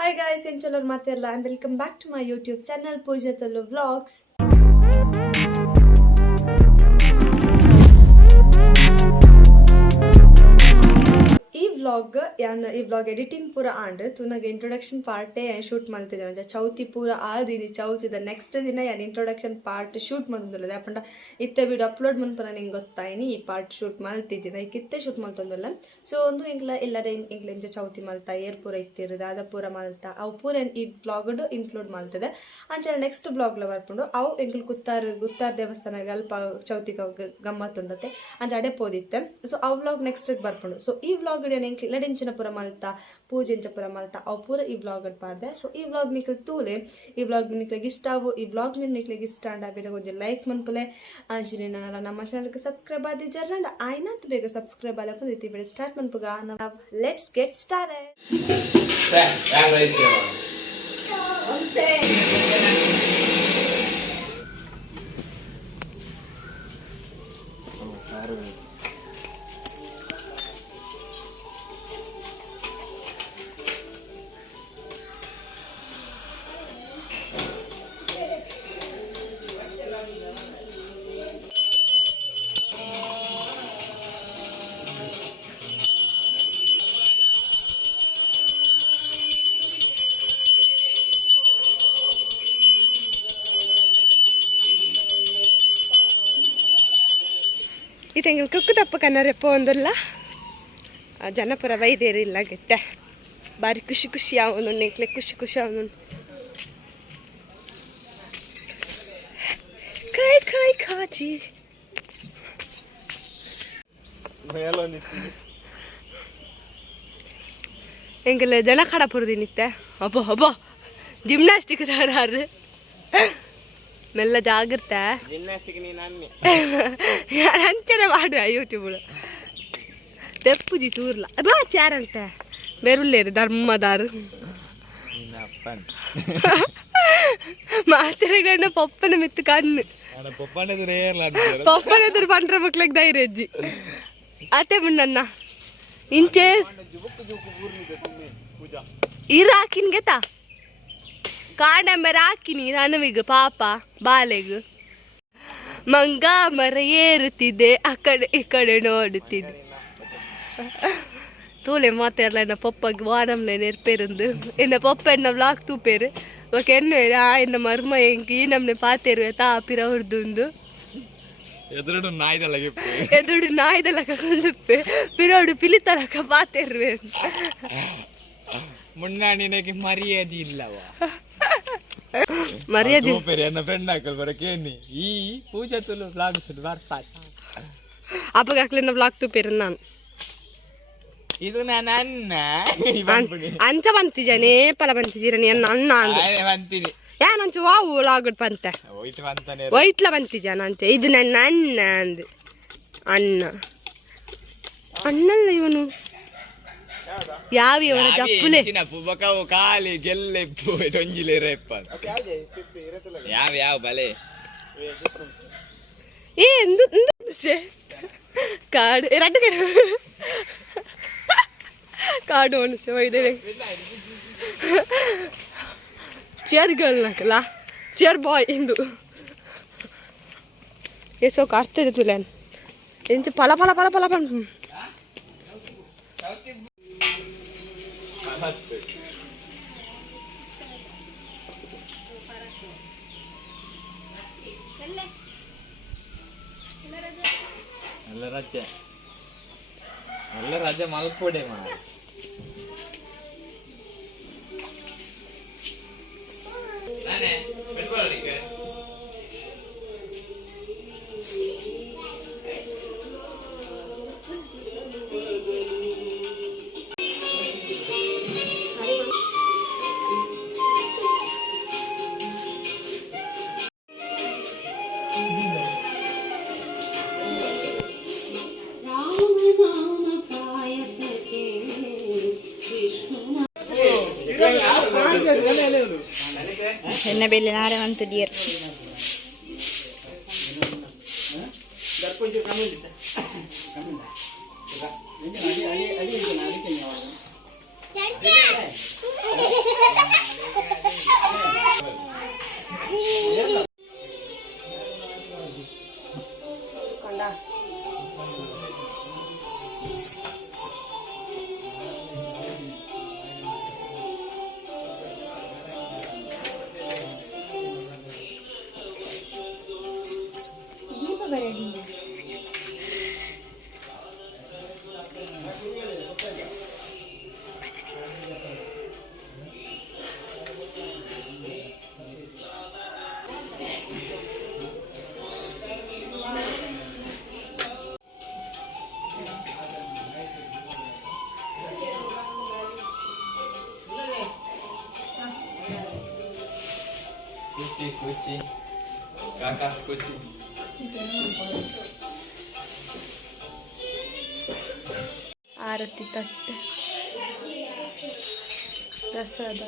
Hi guys, Enchalar Materla and welcome back to my YouTube channel Poojatallu Vlogs. ಈ vlog editing ಪೂರ and ತುನಗೆ introduction ಪಾರ್ಟೇ shoot ಮಾಡ್ತಿದ್ದೆ ಚೌತಿ ಪೂರ ಆದಿನಿ ಚೌತಿದ next ದಿನ ಯಾನ್ introduction part shoot ಮಾಡ್ತಿಲ್ಲ ಯಾಪಂಡ ಇತ್ತೆ ವಿಡಿಯೋ ಅಪ್ಲೋಡ್ ಮಾಡ್ಪನ ನಿಂಗೆ ಗೊತ್ತಾಯಿನಿ ಈ ಪಾರ್ಟ್ ಶೂಟ್ ಮಾಡ್ತಿದ್ದೆ ಇತ್ತೆ ಶೂಟ್ ಮಾಡ್ತಂದಿಲ್ಲ ಸೊ ಒಂದು ಎಲ್ಲರ ಇಂಗ್ಲೆಂಜ ಚೌತಿ ಮಲ್ತಾ ಏರ್ ಪೂರ ಇತ್ತಿರೋದು ಅದ ಪೂರ ಮಲ್ತಾ ಅವು ಪೂರ ಈ ಬ್ಲಾಗ್ ಇನ್ಕ್ಲೂಡ್ ಮಾಡ್ತದೆ ಅಂಚೆ ನೆಕ್ಸ್ಟ್ ಬ್ಲಾಗ್ಲ ಬರ್ಕೊಂಡು ಅವು ಎಂಕ್ಲು ಗುತ್ತಾರ್ ದೇವಸ್ಥಾನ ಅಲ್ಪ ಚೌತಿ ಗಮ್ಮತ್ತುಂಡತ್ತೆ ಅಂಚೆ ಅಡೆ ಪೋದಿತ್ತೆ ಸೊ ಅವು ಬ್ಲಾಗ್ ನೆಕ್ಸ್ಟ್ ಬರ್ಕೊಂಡು ಸೊ ಈ ಬ್ಲಾಗ್ ಇಲ್ಲಡೆಂಚಿನ ಪುರ ಮಲ್ತಾ ಪೂಜೆಂಚ ಪುರ ಮಲ್ತಾ ಅವು ಪೂರ ಈ ಬ್ಲಾಗ್ ಪಾರ್ದೆ ಸೊ ಈ ಬ್ಲಾಗ್ ನಿಕ್ಲು ತೂಲೆ ಈ ಬ್ಲಾಗ್ ನಿಕ್ಲಿಗೆ ಇಷ್ಟ ಆವು ಈ ಬ್ಲಾಗ್ ಮೇಲೆ ನಿಕ್ಲಿಗೆ ಇಷ್ಟ ಅಂಡ ಬೇಗ ಕೊಂಚ ಲೈಕ್ ಮನ್ಪುಲೆ ಅಂಚಿನ ನಮ್ಮ ಚಾನಲ್ಗೆ ಸಬ್ಸ್ಕ್ರೈಬ್ ಆದಿ ಜರ್ನಂಡ ಆಯ್ನಂತ ಬೇಗ ಸಬ್ಸ್ಕ್ರೈಬ್ ಆಲಪ್ಪ ಇತಿ ಬೇಡ ಸ್ಟಾರ್ಟ್ ಮನ್ಪುಗ ನಾವು ಲೆಟ್ಸ್ ಗೆಟ್ ಸ್ಟಾರ್ಟೆಡ್ ಇದಂಗೆ ಕುಕ್ಕು ತಪ್ಪ ಕನ್ನರೆಪ್ಪ ಒಂದಲ್ಲ ಜನಪರ ವೈದ್ಯರಿಲ್ಲ ಗೆತ್ತೆ ಬಾರಿ ಖುಷಿ ಖುಷಿ ಅವನು ನೆಕ್ಲೆ ಖುಷಿ ಅವನು ಕಾಯ್ ಕಾಜಿ ಎಂಗೆಲ್ಲ ಜನ ಕಡ ಪುರದಿನಿತ್ತೆ ಅಬ್ಬ ಜಿಮ್ನಾಸ್ಟಿಕ್ ತಾರಾರು ಮೆಲ್ಲ ಜಾಗ್ರತೆ ಅಂತೆಲ್ಲ ಮಾಡುವ ಯೂಟ್ಯೂಬ್ ತೆಪ್ಪುಜಿ ಚೂರ್ಲ ಬಾ ಚಾರಂತೆ ಬೆರುಳ್ಳೇರು ಧರ್ಮದಾರು ಮಾತಾಡ ಪಪ್ಪನ ಮಿತ್ತು ಕಣ್ಣು ಪಪ್ಪನ ಎದುರು ಪಂಡ್ರ ಮಕ್ಳಿಗೆ ಧೈರ್ಯ ಅಜ್ಜಿ ಅತ್ತೆ ಮುನ್ನನ್ನ ಇಂಚೆ ಇರಾಕಿನ್ಗೆತಾ ಕಾಡಂಬರ ಹಾಕಿನಿ ನನವಿಗ ಪಾಪ ಬಾಲೆಗು ಮಂಗ ಮರ ಏರುತ್ತಿದ್ದೆ ಆ ಕಡೆ ಈ ಕಡೆ ನೋಡುತ್ತಿದ್ದೆ ತೂಲೆ ಮಾತಾಡಲ ಎನ್ನ ಪಪ್ಪಗೆ ವಾನಮ್ನೆ ನೆರ್ಪೇರಂದು ಎನ್ನ ಪಪ್ಪ ಎನ್ನ ವ್ಲಾಗ್ ತೂಪೇರು ಒಕ ಎನ್ನ ಎನ್ನ ಮರ್ಮ ಎಂಕಿ ಈ ನಮ್ನೆ ಪಾತೇರು ತಾಪಿರ ಹೊರ್ದುಂದು ಎದುರು ನಾಯ್ದಲಕ ಕೊಂದುಪ್ಪೆ ಪಿರೋಡು ಪಿಲಿತಲಕ ಪಾತೇರುವೆ ಮುನ್ನಾಣಿನಗೆ ಮರ್ಯಾದೆ ಇಲ್ಲವಾ ಮರ್ಯಾದೆ ಎನ್ನ ಫ್ರೆಂಡ್ ಹಾಕಲ್ ಬರಕೇನಿ ಈ ಪೂಜಾ ತುಲು ವ್ಲಾಗ್ ಸುಡ್ ಬರ್ತಾ ಅಪ್ಪಗಾಕ್ಲಿನ ವ್ಲಾಗ್ ತೂಪೇರು ನಾನು ಇದು ನನ್ನ ಅನ್ನ ಅಂಚ ಬಂತಿಜ ನೇಪಾಳ ಬಂತಿಜೀರ ಅನ್ನ ಅಂದ ಬಂತೀನಿ ಯಾನಂಚ ವಾವು ಲಾಗುಡ್ ಪಂತ ವೈಟ್ಲ ಬಂತಿಜ ನಂಚ ಇದು ನನ್ನ ಅನ್ನ ಅಂದು ಅನ್ನ ಅಣ್ಣಲ್ಲ ಇವನು ಯಾವ ಇವನ ಜಪ್ಪುಲೆ ಪುಬಕವು ಕಾಲಿ ಗೆಲ್ಲೆ ಟೊಂಜಿಲೆ ರೇಪ ಯಾವ ಬಲೆ ಏ ಎಂದು ಕಾಡು ಎರಡು ಕಡೆ ಕಾಡು ಅನಿಸೆ ಒಯ್ದೇನೆ ಚೇರ್ ಗರ್ಲ್ ನಕಲ್ಲ ಚೇರ್ ಬಾಯ್ ಇಂದು ಏಸೋ ಕಾಡ್ತಿದೆ ತುಲೇನ್ ಎಂಚ ಪಲ ಬಂದು ಎಲ್ಲ ರಜೆ ಮಲ್ಪೋಡೆ ಮಾ ಎನ್ನ ಬೆಲೆ ನಾರೆ ಮಂತು ಡಿಯರ್ ಕುಚ್ಚಿ ಕಾಕಾಸ್ ಕುಚ್ಚಿ ಆರತಿ ತಟ್ಟೆ ಪ್ರಸಾದ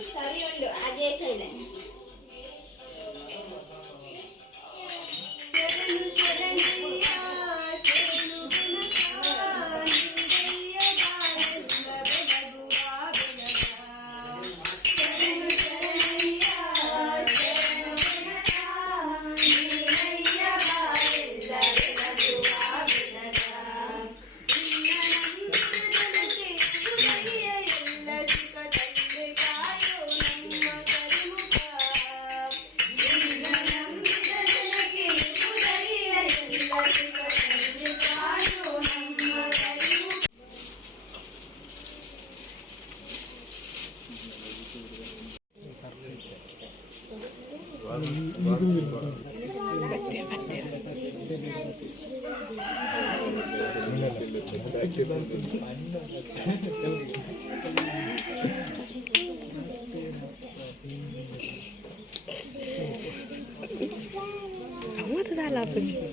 What did I love it?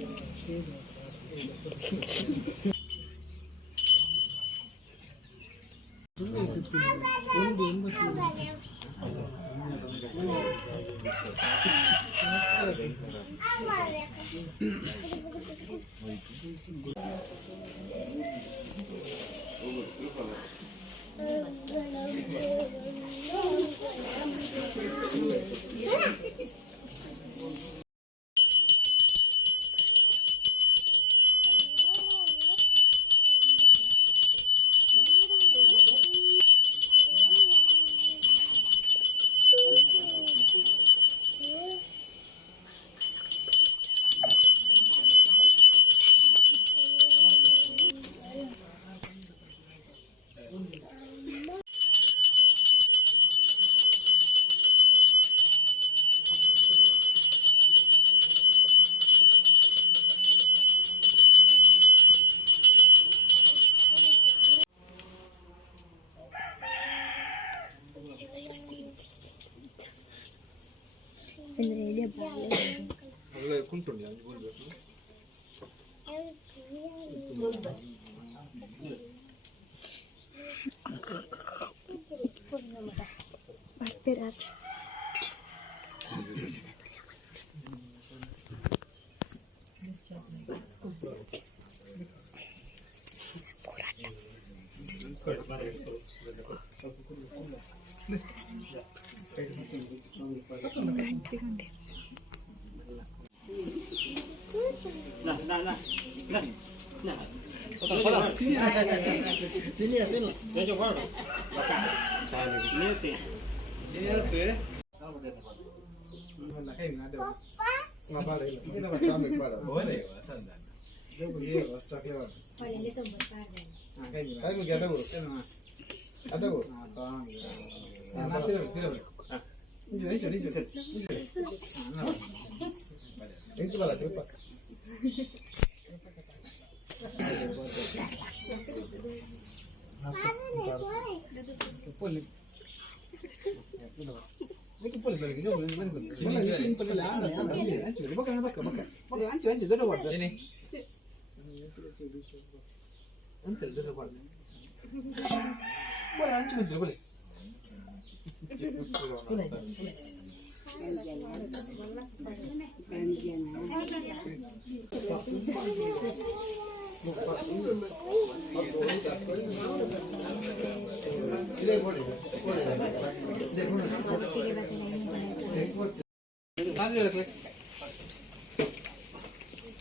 ಒಳ್ಳೆ ಕುಂಟುಂಡಿ ಅಲ್ಲಿ ಹೋಗ್ಬೇಕು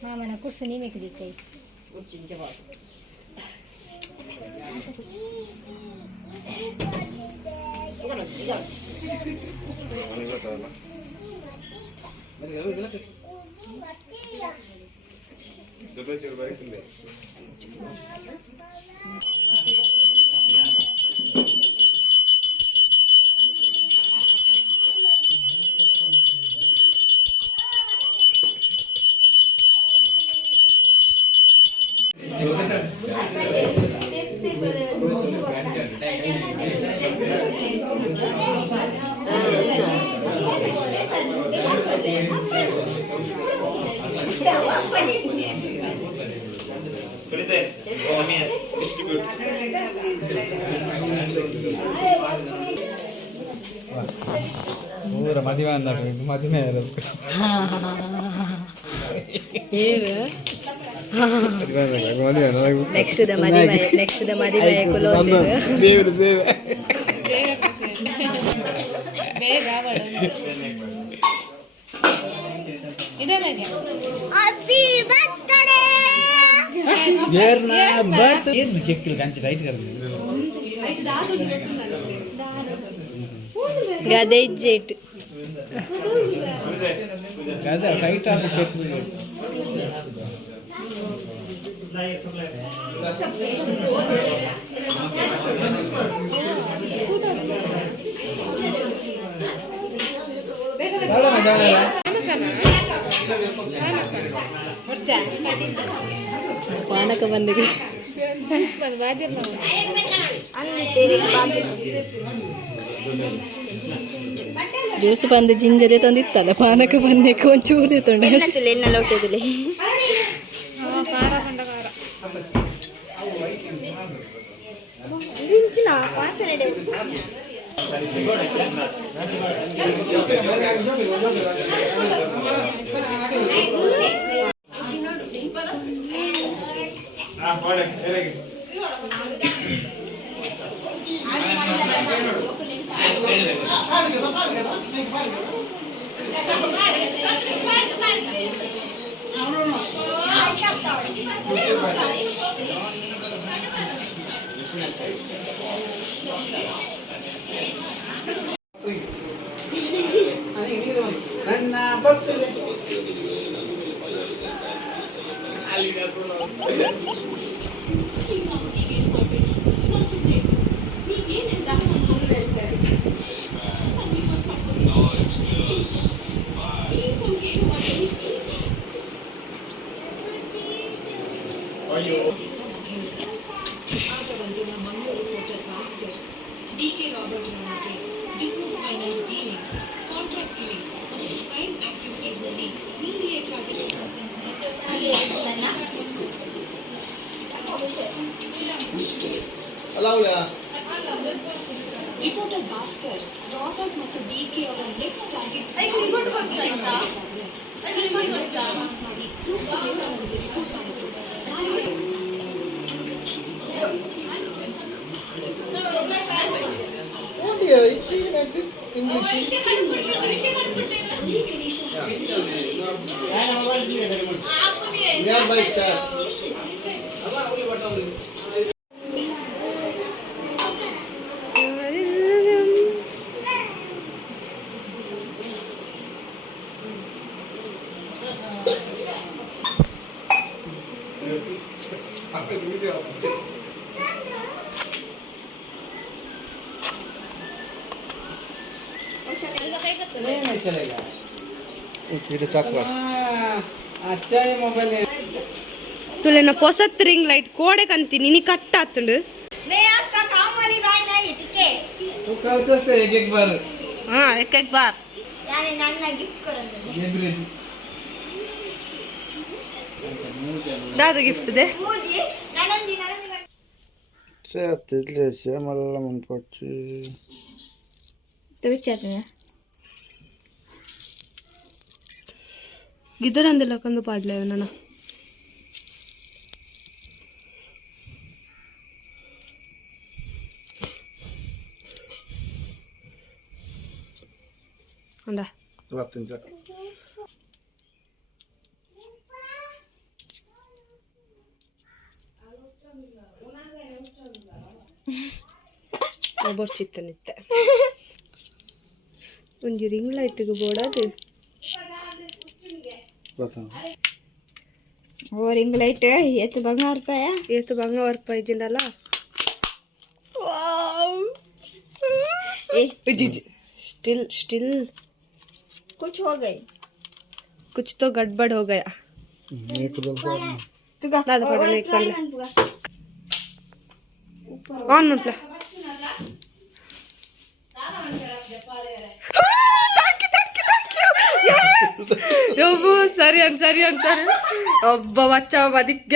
Mamana kursi ni mek dikai. ಪೂರ ಮದುವೆ ಅಂದಾಗ ಮದುವೆ ಇರೋದು ನೆಕ್ಸ್ಟ್ ಮದುವೆ ದೇವ್ರು ದೇವ ಗದೆ ಇಜ್ಜೇಟ್ ಟೈಟ್ ಆದ ಕೇಕ್ ಪಾನಕ ಬಂದಿಗೆ ಜ್ಯೂಸ್ ಬಂದು ಜಿಂಜದೆ ತಂದಿತ್ತಲ್ಲ ಪಾನಕ ಬಂದಕ್ಕೆ ಒಂಚೂರು ತೊಂಡೆ ರಿಪೋರ್ಟರ್ ಭಾಸ್ಕರ್ ರಾಬರ್ಟ್ ಮತ್ತು ಡಿಕೆ ಅವರ ನೆಕ್ಸ್ಟ್ ಟಾರ್ಗೆಟ್ ಮಾಡಿ ಪ್ರೂಫ್ಸ್ ರಿಪೋರ್ಟ್ ಮಾಡಿದ್ರು. ತುಲೆನ ಪೊಸತ್ ರಿಂಗ್ ಲೈಟ್ ಕೋಡೆ ಕಂತೀನಿ ನೀ ಕಟ್ ಆತುಂಡು ಹಾ एक बार दादा गिफ्ट दे శ్యామల మున్పొచ్చి ಗಿದರ್ ಅಂದಿಲ್ಲ ಕಂದು ಪಾಡ್ಲೆ ನನ್ನ ಅಂದ ಬರ್ಚಿತ್ತನಿತ್ತೆ ಒಂಜಿ ರಿಂಗ್ ಲೈಟ್ಗೆ ಬೋಡದು ಓ ರಿಂಗ್ ಲೈಟ್ ಎತ್ತು ಬಂಗಾರ ರೂಪಾಯಿ ಜಿಂಡಲ್ಲ स्टिल कुछ हो गई कुछ तो गड़बड़ हो गया ऑन म्हटलं ಸರಿ ಒಬ್ಬ ಬಚ್ಚ ಬದಿಗ್ಗ